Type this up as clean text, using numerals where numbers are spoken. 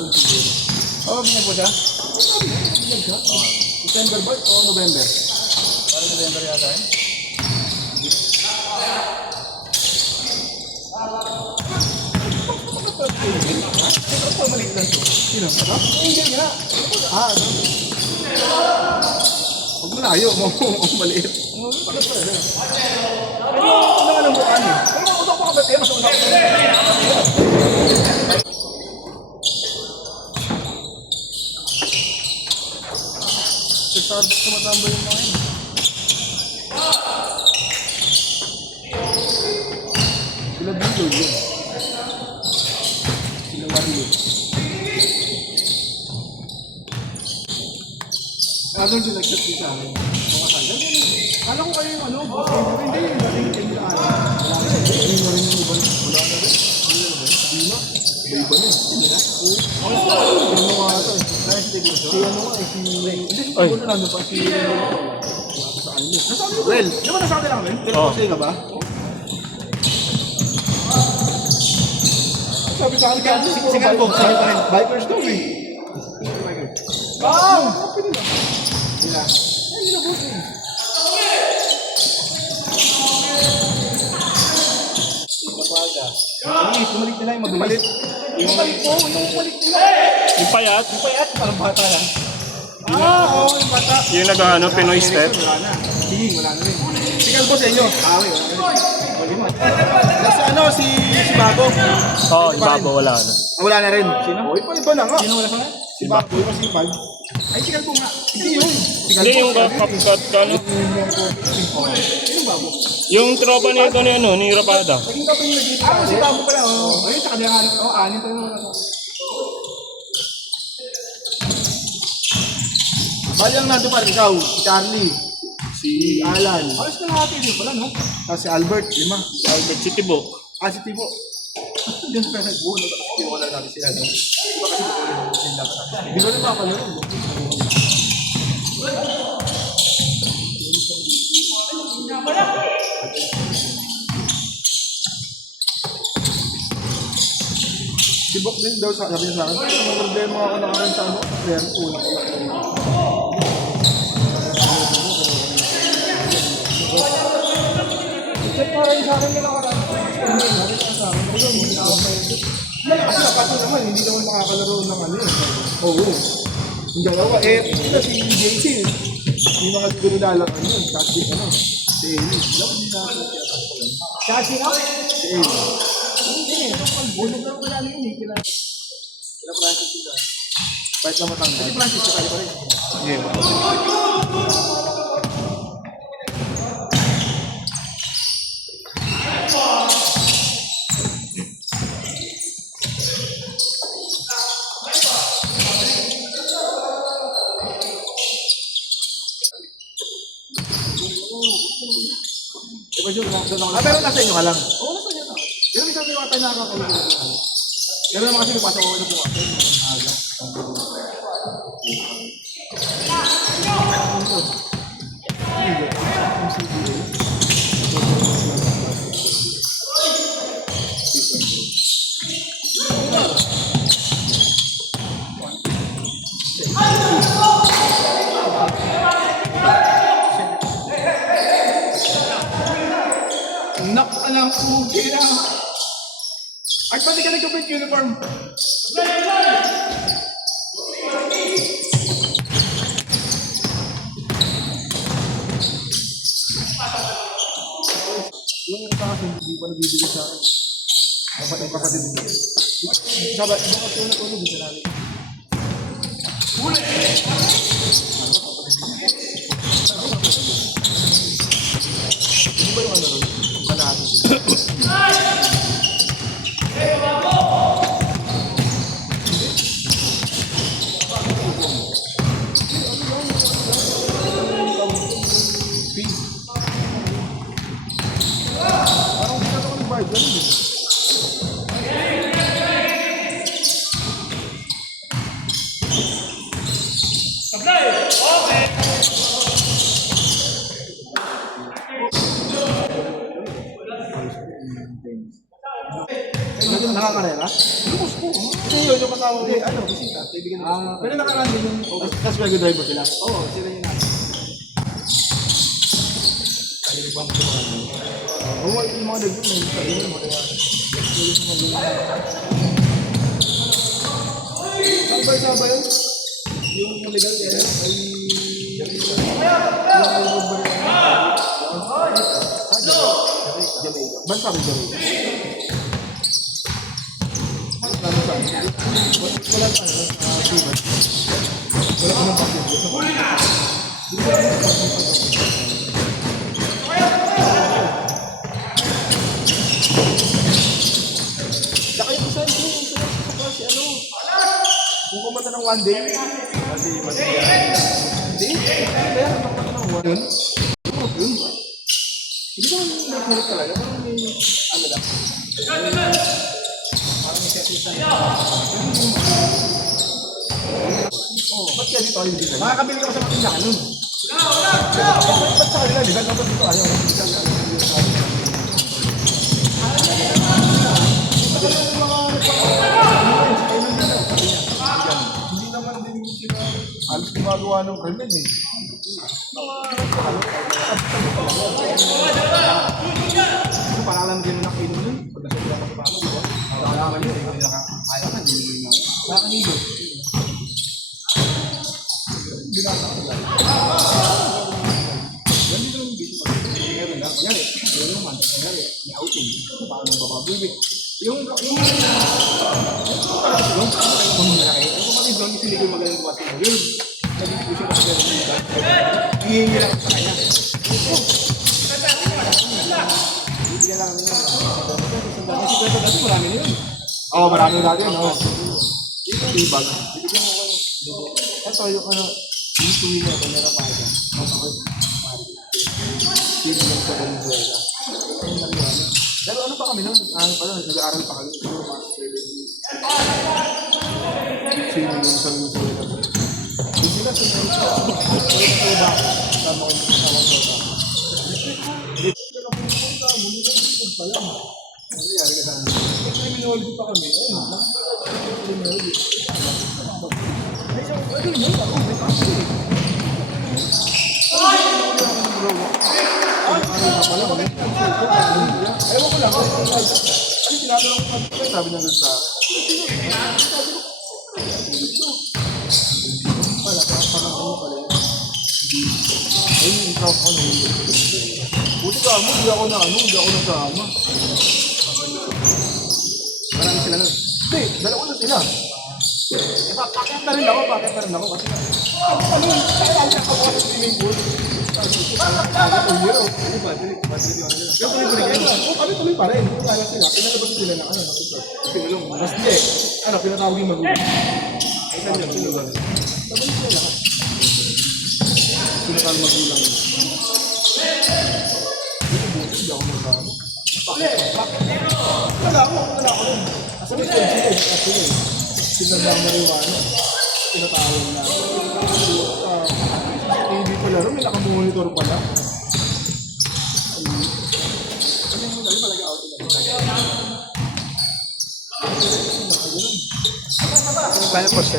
Oo, binag mo siya? Binag siya? December ba o November? Parang November yata eh. Ito maliit lang ito. Sino? Ito? Hindi nga. Ano? Huwag mo na ayaw mo. Huwag maliit. Pagkat pa rin. Ano nga lang bukaan eh. Ano usok pa ka ba tayo? Mas usok pa sa Starbucks na matambay yung mga yun. Sila dito yun. Sila Wario. Ano yung nag-chat sa akin? Mga kanya. Kala ko kayo yung ano, boss. Hindi yung dating kayo na ano. Hindi na rin yung iba. Wala na rin. Hindi na. Iba na. Hindi na. Ano nga ito eh. Si ano nga eh. Hindi si Tibo na lang pa. Si Well, di ba nasa akin namin? Pero kasi ka ba? Sabi sa akin, singal po. Bikers daw eh. Wow! Sila. Ay, hindi na po eh. Bumalik nila yung magulit. Yung balik po, yung balik nila. Yung payat? Yung payat, parang bata lang. Oo, yung bata. Yung nag-ano, Pinoy step? Wala na. Sige, wala na rin. Sigal po sa inyo. Okay, wala na rin. Nasa ano, si Bago. Oo, yung babo, wala na. Wala na rin. Sino? Iba na nga. Sino wala na? Si Bago, yung si Bag. Ay, sigal po nga. Hindi yun. Hindi yung kapkat ka, no? Sino Bago? Yung tropa nito ni ano, ni Rapada. Naging kapag yung nag-iita. Ako si Bago pala. Ayun, tsaka niya hanap. Anin pa yung wala na. Bali ang nandun pa rin ikaw, si Charlie, si Alan. Ayos na natin yun pala, no? Tapos si Albert, 5. Albert, si Tibo. Si Tibo. Diyan sa present buo, wala natin sila, no? Diba kasi buo sila. Di ba naman makalaro, no? Tibok din daw, sabi niya sa akin, may problema ako nakaroon sa ano, player ko. Parang sa akin nila karang sa akin. Kasi napato naman, hindi naman makakalaro ng ano eh. Oo. Yung dalawa, ito si JC. Yung mga siguro lalaro yun, kasi ano, si Eli. Kasi na? Si Eli. Hindi eh, bulog lang wala yun eh. Kila Francis sila. Kahit na matanggal. Si Francis sila pa rin. Sige. Pero nasa inyo ka lang? Oo, nasa inyo ka. Pero isang niwata na ako kung pero naman kasi napasok ako na po ako. Nakalang ugi na. Ay, pati ka nag-print uniform. Yung kasi hindi pa nabibigay sa akin. Kapatid mo. Sabi, baka tulog sa namin. Ulit! Hindi ba yung ano ron? Panalo. Parang hindi na ako nag-vibe. Ganun din. Nakakarera? Lubos po. Hindi yun yung kasama mo. Hindi, ano, bisita. Kaibigan na. Pero nakaraan din yung... Tapos may good driver sila? Oo, sila yung natin. Oo, yung mga nag-doon, may sabi mo, Sabay yun? Yung legal kaya ay... Bansa rin Jamaica. Wala pa na wala pa ng bakit. Saka yung isa si ano, kung kumanta ng one day, hindi, kaya kumanta ng one yun, yun. Hindi ba yung nagkaroon talaga, parang may, ano lang, parang may setting sa ba't kaya dito ayaw dito? Makakabili ka pa sa matindahan nun. Ba't sa kanila, di ba? Dapat dito ayaw. Hindi naman din sila halos gumagawa ng krimen eh. Para alam din na kayo nun. Pag nasabi ako sa bako, diba? Wala naman yun. Hindi nakakaya ka, hindi mo yung nakakanigo. Yan din yung video. Meron lang. Kunyari, meron naman. Kunyari, may outing. Paano bababibig? Yung kung kapatid doon, hindi ko magaling kumati mo yun. Naging ko siya kasi gano'n yung hihingi lang sa kanya. Hindi lang yun. Kasi kwento dati marami na yun. Oo, marami na dati yun. Ibag. Ibigyan mo kayo. Ito yung ano, yung tuwi na ito, meron pa ito. Sino yung sa Venezuela. Pero ano pa kami nun? Nag-aaral pa kami. Sino yung sa Venezuela. Hindi sila sa Venezuela. Tama ko yung kasama ko sa ano nangyari ka sana? Criminology pa kami. Ayun, criminology. Pwede naman ako, may kasi. Ewan ko lang. Ano tinatanong ko? Sabi niya doon sa... Wala, parang ano pala yun. Ayun yung ikaw ko na yun. Buti ka mo, hindi ako nasama. Marami sila nun. Hindi, dalawa na sila. Pakit na rin ako kasi ano yun, kaya niya ako sa swimming pool. Kami tuloy pa rin. Kaya sila, pinalabas sila na ano, pinulong. Mas hindi, pinatawag yung magulang. Ay, saan yun, pinulong. Sabay sila lahat. Pinatawag magulang. Hindi ako magkano. Bakit? Wala ako nun. Kasi may sila. Sila ba mariwana? Pinatawag na. TV pala rin, may nakamonitor pala. Ano yung dali talaga out na? Paano po siya?